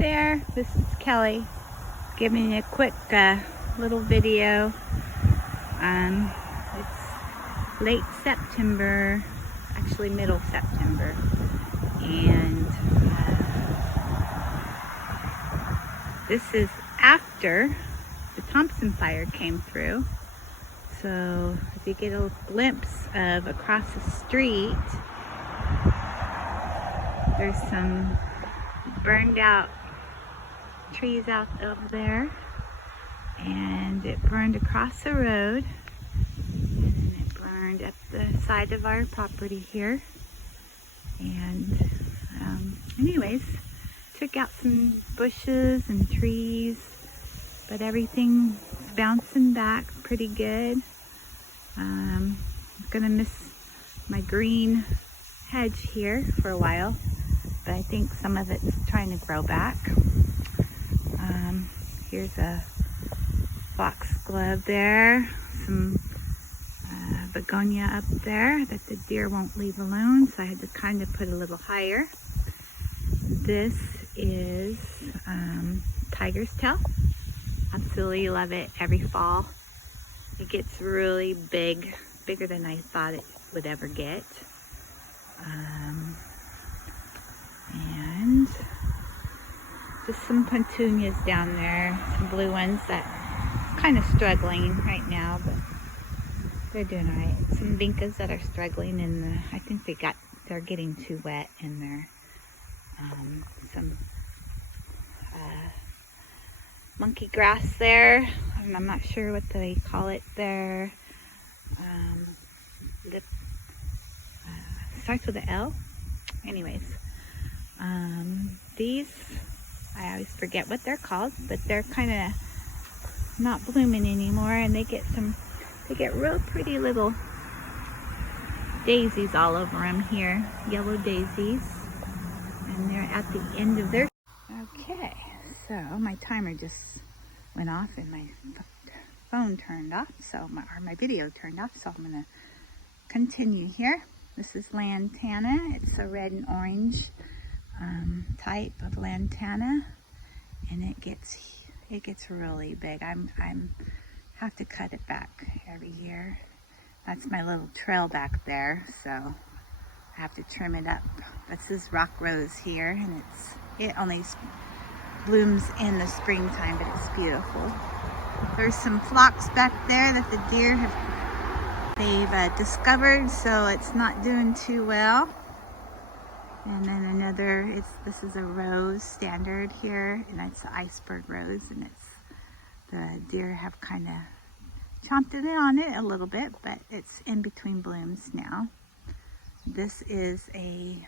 there, this is Kelly giving you a quick little video. It's late September, actually middle September, and this is after the Thomson fire came through. So if you get a glimpse of across the street, there's some burned out trees out over there, and it burned across the road, and it burned up the side of our property here. And anyways, took out some bushes and trees, but everything's bouncing back pretty good. I'm gonna miss my green hedge here for a while, but I think some of it's trying to grow back. Here's a foxglove there, some begonia up there that the deer won't leave alone, so I had to kind of put a little higher. This is tiger's tail. Absolutely love it every fall. It gets really big, bigger than I thought it would ever get. And just some petunias down there, some blue ones that are kind of struggling right now, but they're doing all right. Some vincas that are struggling, and I think they're getting too wet in there. Some monkey grass there, and I'm not sure what they call it there. Starts with an L. Anyways, these, I always forget what they're called, but they're kind of not blooming anymore, and they get real pretty little daisies all over them here, yellow daisies, and they're at the end of their. Okay, so my timer just went off and my phone turned off, or my video turned off, so I'm gonna continue here. This is lantana. It's a red and orange type of lantana, and it gets really big. I have to cut it back every year. That's my little trail back there, so I have to trim it up. This is rock rose here, and it only blooms in the springtime, but it's beautiful. There's some phlox back there that the deer they've discovered, so it's not doing too well. And then another, this is a rose standard here, and it's the iceberg rose, and the deer have kind of chomped it on it a little bit, but it's in between blooms now. This is a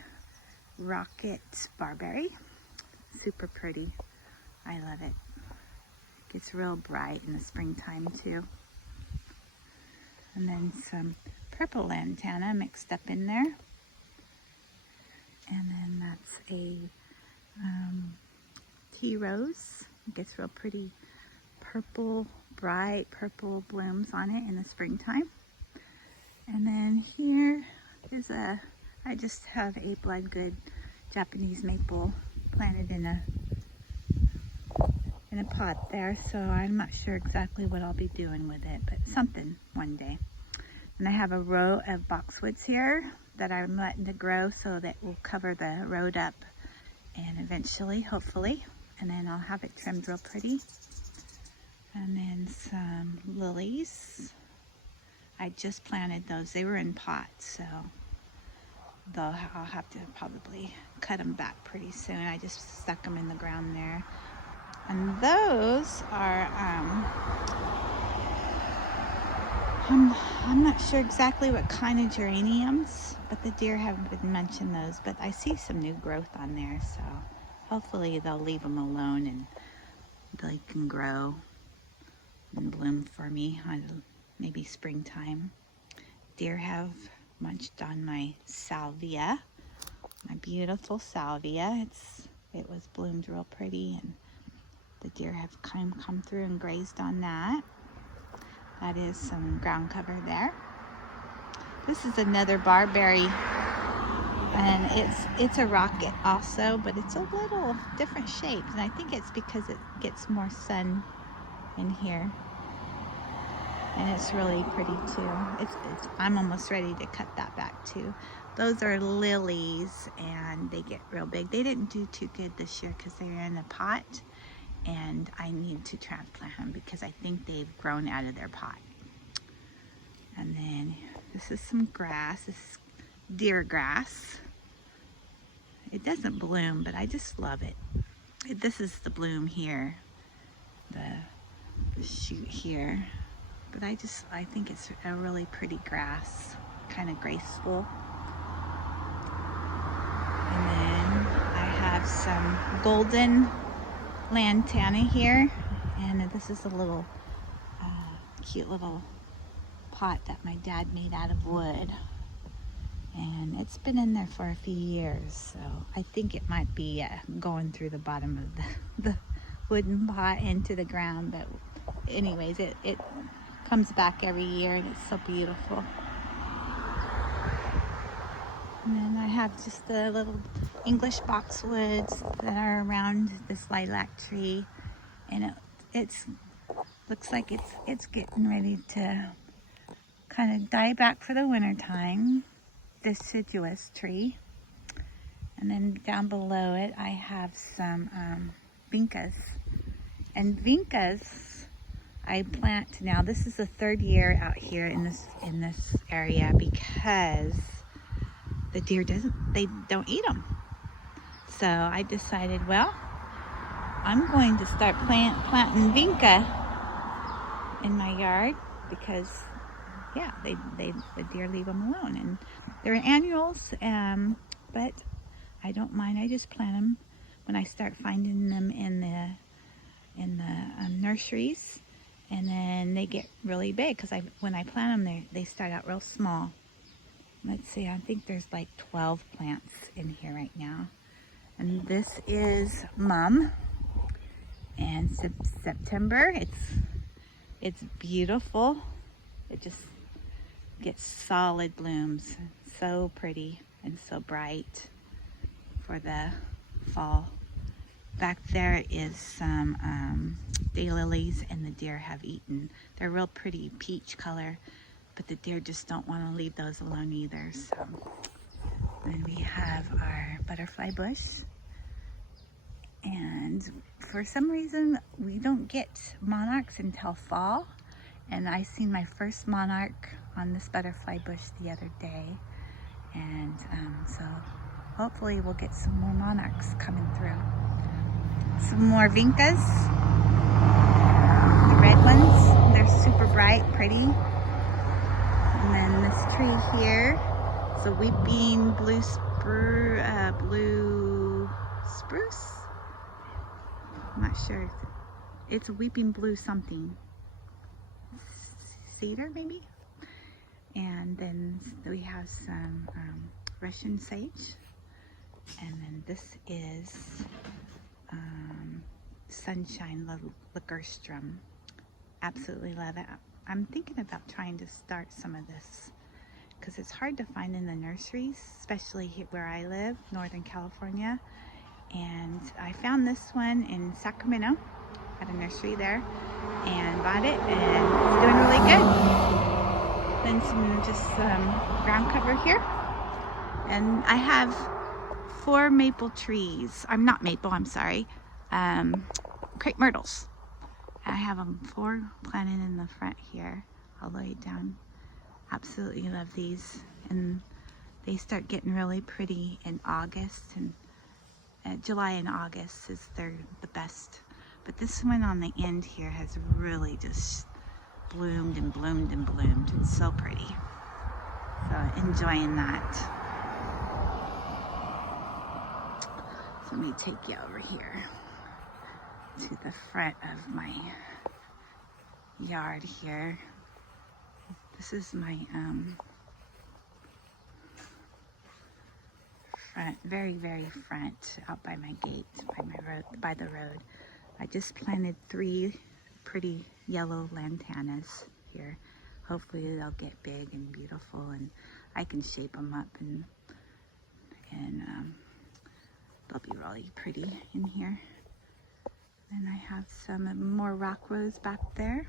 rocket barberry, super pretty. I love it. It gets real bright in the springtime too. And then some purple lantana mixed up in there. And then that's a tea rose. It gets real pretty purple, bright purple blooms on it in the springtime. And then here is I just have a blood good Japanese maple planted in a pot there, so I'm not sure exactly what I'll be doing with it, but something one day. And I have a row of boxwoods here that I'm letting to grow, so that will cover the road up, and eventually, hopefully, and then I'll have it trimmed real pretty. And then some lilies. I just planted those. They were in pots, so I'll have to probably cut them back pretty soon. I just stuck them in the ground there. And those are, I'm not sure exactly what kind of geraniums, but the deer haven't been mentioned those, but I see some new growth on there, so hopefully they'll leave them alone and they can grow and bloom for me on maybe springtime. Deer have munched on my salvia, my beautiful salvia. It was bloomed real pretty, and the deer have come through and grazed on that. That is some ground cover there. This is another barberry And it's a rocket also, but it's a little different shape, and I think it's because it gets more sun in here. And it's really pretty too. I'm almost ready to cut that back too. Those are lilies, and they get real big. They didn't do too good this year because they were in a pot, and I need to transplant them because I think they've grown out of their pot. And then this is some grass. This is deer grass. It doesn't bloom, but I just love it. This is the bloom here, the shoot here. But I think it's a really pretty grass, kind of graceful. And then I have some golden lantana here, and this is a little cute little pot that my dad made out of wood. And it's been in there for a few years, so I think it might be going through the bottom of the wooden pot into the ground. But anyways, it comes back every year, and it's so beautiful. And then I have just the little English boxwoods that are around this lilac tree, and it's looks like it's getting ready to kind of die back for the winter time. Deciduous tree. And then down below it I have some vincas. And vincas I plant now. This is the third year out here in this area because the deer don't eat them. So I decided, well, I'm going to start planting vinca in my yard because yeah, the deer leave them alone, and they're annuals, but I don't mind. I just plant them when I start finding them in the nurseries, and then they get really big because when I plant them, they start out real small. Let's see, I think there's like 12 plants in here right now, and this is Mum. And September, it's beautiful. It just gets solid blooms, so pretty and so bright for the fall. Back there is some daylilies, and the deer have eaten. They're real pretty peach color, but the deer just don't want to leave those alone either. So then we have our butterfly bush, and for some reason we don't get monarchs until fall. And I seen my first monarch on this butterfly bush the other day, and so hopefully we'll get some more monarchs coming through. Some more vincas, the red ones. They're super bright, pretty. And then this tree here is a weeping blue spruce. I'm not sure. It's a weeping blue something. Cedar maybe. And then we have some Russian sage, and then this is sunshine ligustrum. Absolutely love it. I'm thinking about trying to start some of this because it's hard to find in the nurseries, especially here where I live, Northern California. And I found this one in Sacramento at a nursery there and bought it, and it's doing really good. Then some ground cover here, and I have 4 maple trees. I'm sorry, crepe myrtles. I have them 4 planted in the front here, all the way down. Absolutely love these, and they start getting really pretty in August, and July and August they're the best. But this one on the end here has really just bloomed and bloomed and bloomed. It's so pretty. So enjoying that. So let me take you over here to the front of my yard here. This is my front, very, very front, out by my gate, by the road. I just planted 3 pretty yellow lantanas here. Hopefully they'll get big and beautiful, and I can shape them up and and they'll be really pretty in here. And I have some more rock rose back there,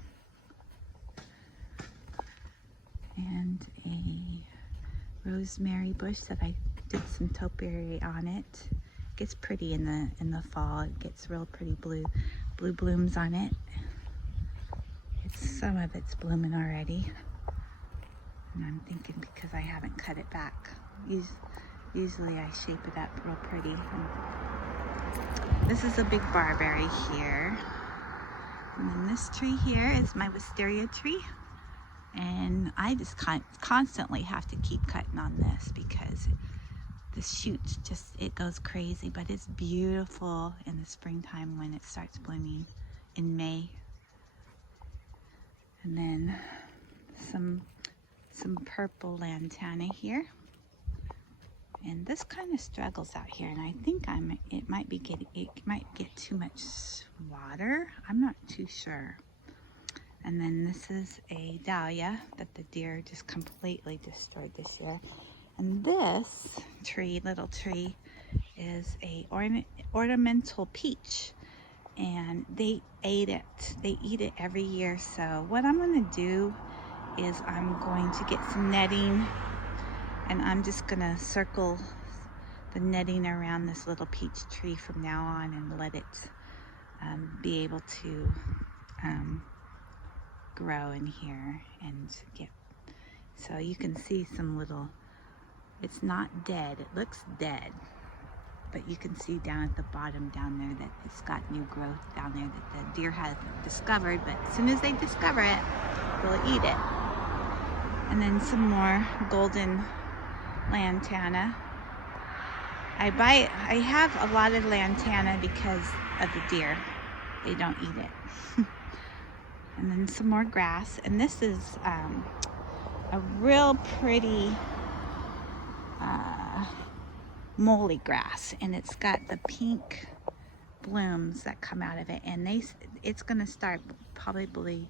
and a rosemary bush that I did some topiary on it. It gets pretty in the fall. It gets real pretty blue blooms on it. Some of it's blooming already, and I'm thinking because I haven't cut it back. Usually I shape it up real pretty. This is a big barberry here, and then this tree here is my wisteria tree, and I just constantly have to keep cutting on this because the shoot it goes crazy, but it's beautiful in the springtime when it starts blooming in May. And then some purple lantana here, and this kind of struggles out here, and I think it might get too much water. I'm not too sure. And then this is a dahlia that the deer just completely destroyed this year. And this little tree, is a ornamental peach. And they eat it every year. So what I'm going to do is I'm going to get some netting, and I'm just going to circle the netting around this little peach tree from now on and let it be able to grow in here and get, so you can see some little, it's not dead, it looks dead, but you can see down at the bottom down there that it's got new growth down there that the deer hasn't discovered, but as soon as they discover it, they'll eat it. And then some more golden lantana. I have a lot of lantana because of the deer. They don't eat it. And then some more grass. And this is a real pretty molly grass, and it's got the pink blooms that come out of it, and it's gonna start probably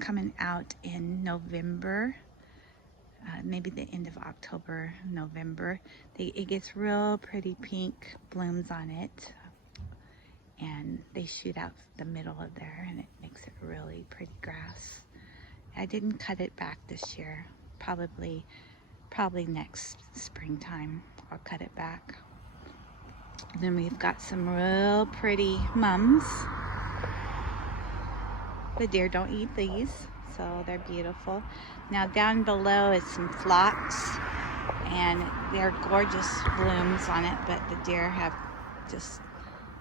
coming out in November, maybe the end of October, November. It gets real pretty pink blooms on it, and they shoot out the middle of there, and it makes it really pretty grass. I didn't cut it back this year. Probably next springtime I'll cut it back. Then we've got some real pretty mums. The deer don't eat these, so they're beautiful. Now down below is some phlox, and they're gorgeous blooms on it, but the deer have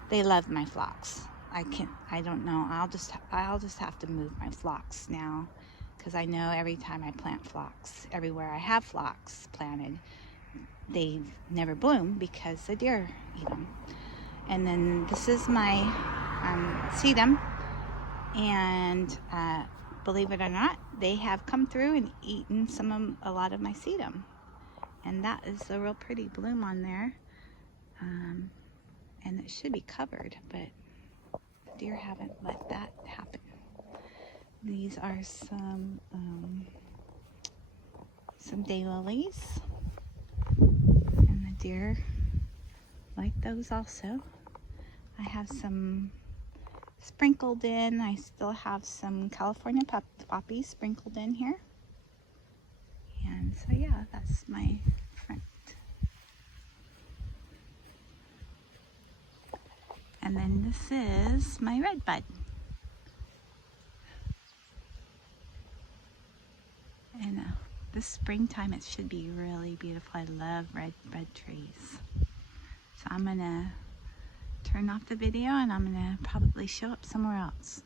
they love my phlox. I don't know, I'll just have to move my phlox now, because I know every time I plant phlox, everywhere I have phlox planted, they never bloom because the deer eat them. And then this is my sedum, and believe it or not, they have come through and eaten a lot of my sedum, and that is a real pretty bloom on there, and it should be covered, but the deer haven't let that happen. These are some daylilies, and the deer like those also. I have some sprinkled in. I still have some California poppies sprinkled in here. And so yeah, that's my front. And then this is my red bud. And this springtime it should be really beautiful. I love red trees. So I'm gonna turn off the video and I'm gonna probably show up somewhere else.